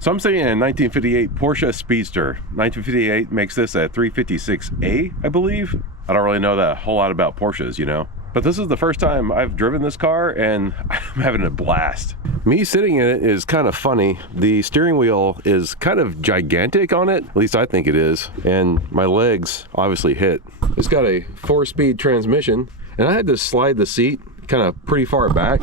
So I'm sitting in a 1958 Porsche Speedster. 1958 makes this a 356A, I believe. I don't really know that a whole lot about Porsches, you know. But this is the first time I've driven this car and I'm having a blast. Me sitting in it is kind of funny. The steering wheel is kind of gigantic on it, at least I think it is, and my legs obviously hit. It's got a 4-speed transmission, and I had to slide the seat kind of pretty far back,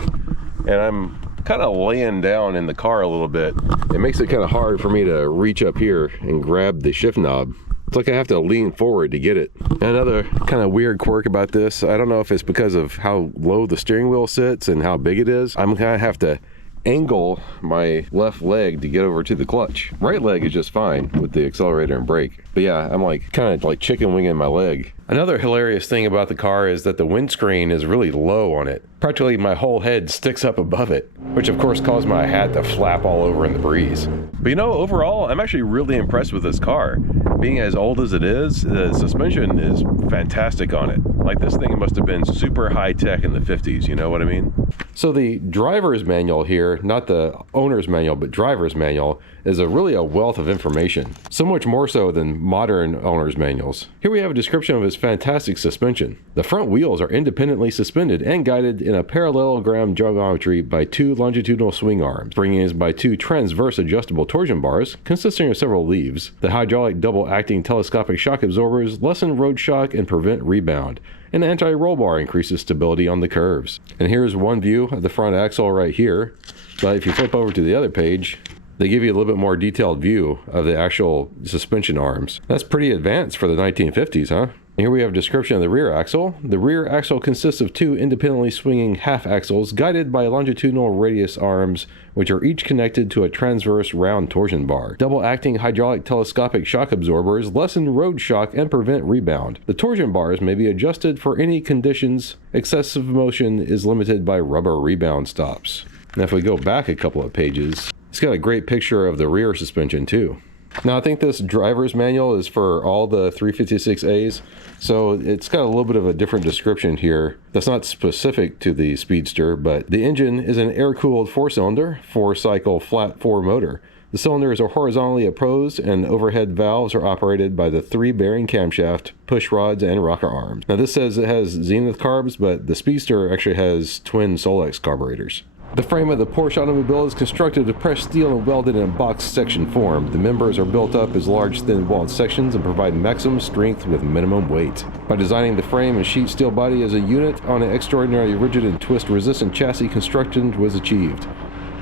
and I'm kind of laying down in the car a little bit. It makes it kind of hard for me to reach up here and grab the shift knob. It's like I have to lean forward to get it. Another kind of weird quirk about this, I don't know if it's because of how low the steering wheel sits and how big it is, I'm gonna have to angle my left leg to get over to the clutch. Right leg is just fine with the accelerator and brake. But yeah, I'm like kind of like chicken winging my leg. Another hilarious thing about the car is that the windscreen is really low on it. Practically my whole head sticks up above it, which of course caused my hat to flap all over in the breeze. But you know, overall, I'm actually really impressed with this car. Being as old as it is, the suspension is fantastic on it. Like, this thing must have been super high tech in the 50s, you know what I mean? So the driver's manual here, not the owner's manual, but driver's manual, is really a wealth of information. So much more so than modern owner's manuals. Here we have a description of its fantastic suspension. The front wheels are independently suspended and guided in a parallelogram geometry by 2 longitudinal swing arms, bringing us by 2 transverse adjustable torsion bars consisting of several leaves. The hydraulic double-acting telescopic shock absorbers lessen road shock and prevent rebound. An anti-roll bar increases stability on the curves. And here's one view of the front axle right here. But if you flip over to the other page, they give you a little bit more detailed view of the actual suspension arms. That's pretty advanced for the 1950s, huh? And here we have a description of the rear axle. The rear axle consists of 2 independently swinging half axles guided by longitudinal radius arms, which are each connected to a transverse round torsion bar. Double-acting hydraulic telescopic shock absorbers lessen road shock and prevent rebound. The torsion bars may be adjusted for any conditions. Excessive motion is limited by rubber rebound stops. And if we go back a couple of pages, it's got a great picture of the rear suspension too. Now I think this driver's manual is for all the 356As, so it's got a little bit of a different description here that's not specific to the Speedster, but the engine is an air-cooled 4-cylinder, 4-cycle flat 4 motor. The cylinders are horizontally opposed and overhead valves are operated by the 3 bearing camshaft, push rods, and rocker arms. Now this says it has Zenith carbs, but the Speedster actually has twin Solex carburetors. The frame of the Porsche automobile is constructed of pressed steel and welded in a box section form. The members are built up as large thin walled sections and provide maximum strength with minimum weight. By designing the frame and sheet steel body as a unit on an extraordinarily rigid and twist resistant chassis, construction was achieved.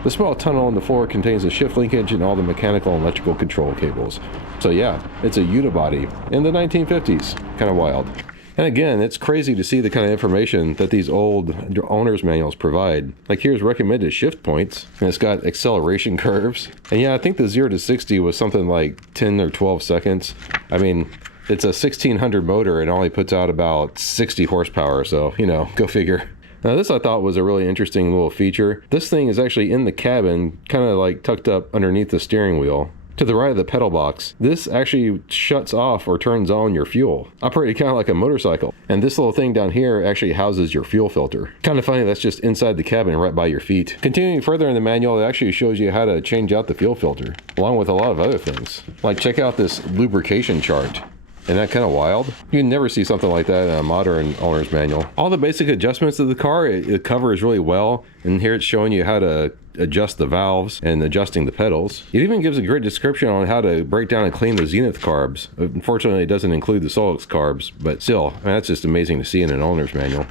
The small tunnel in the floor contains a shift linkage and all the mechanical and electrical control cables. So yeah, it's a unibody in the 1950s. Kind of wild. And again, it's crazy to see the kind of information that these old owner's manuals provide. Like, here's recommended shift points, and it's got acceleration curves. And yeah, I think the 0 to 60 was something like 10 or 12 seconds. I mean, it's a 1600 motor and only puts out about 60 horsepower, so, you know, go figure. Now this I thought was a really interesting little feature. This thing is actually in the cabin, kind of like tucked up underneath the steering wheel. To the right of the pedal box, this actually shuts off or turns on your fuel, operated kind of like a motorcycle. And this little thing down here actually houses your fuel filter. Kind of funny, that's just inside the cabin right by your feet. Continuing further in the manual, it actually shows you how to change out the fuel filter, along with a lot of other things. Like, check out this lubrication chart. Isn't that kind of wild? You never see something like that in a modern owner's manual. All the basic adjustments of the car, it covers really well. And here it's showing you how to adjust the valves and adjusting the pedals. It even gives a great description on how to break down and clean the Zenith carbs. Unfortunately, it doesn't include the Solex carbs, but still, I mean, that's just amazing to see in an owner's manual.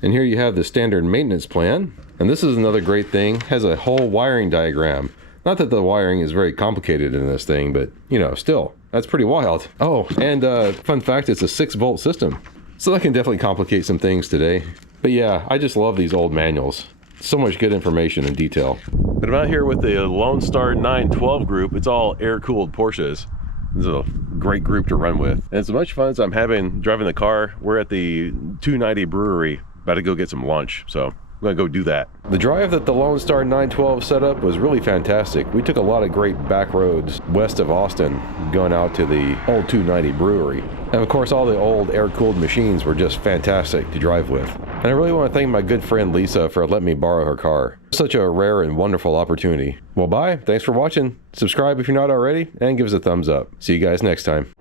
And here you have the standard maintenance plan. And this is another great thing, has a whole wiring diagram. Not that the wiring is very complicated in this thing, but, you know, still, that's pretty wild. Oh, and fun fact, it's a 6-volt system. So that can definitely complicate some things today. But yeah, I just love these old manuals. So much good information and detail. But I'm out here with the Lonestar912 group. It's all air-cooled Porsches. This is a great group to run with. And as much fun as I'm having driving the car, we're at the 290 brewery, about to go get some lunch. So I'm gonna go do that. The drive that the Lonestar912 set up was really fantastic. We took a lot of great back roads west of Austin, going out to the old 290 brewery. And of course, all the old air-cooled machines were just fantastic to drive with. And I really want to thank my good friend Lisa for letting me borrow her car. Such a rare and wonderful opportunity. Well, bye. Thanks for watching. Subscribe if you're not already, and give us a thumbs up. See you guys next time.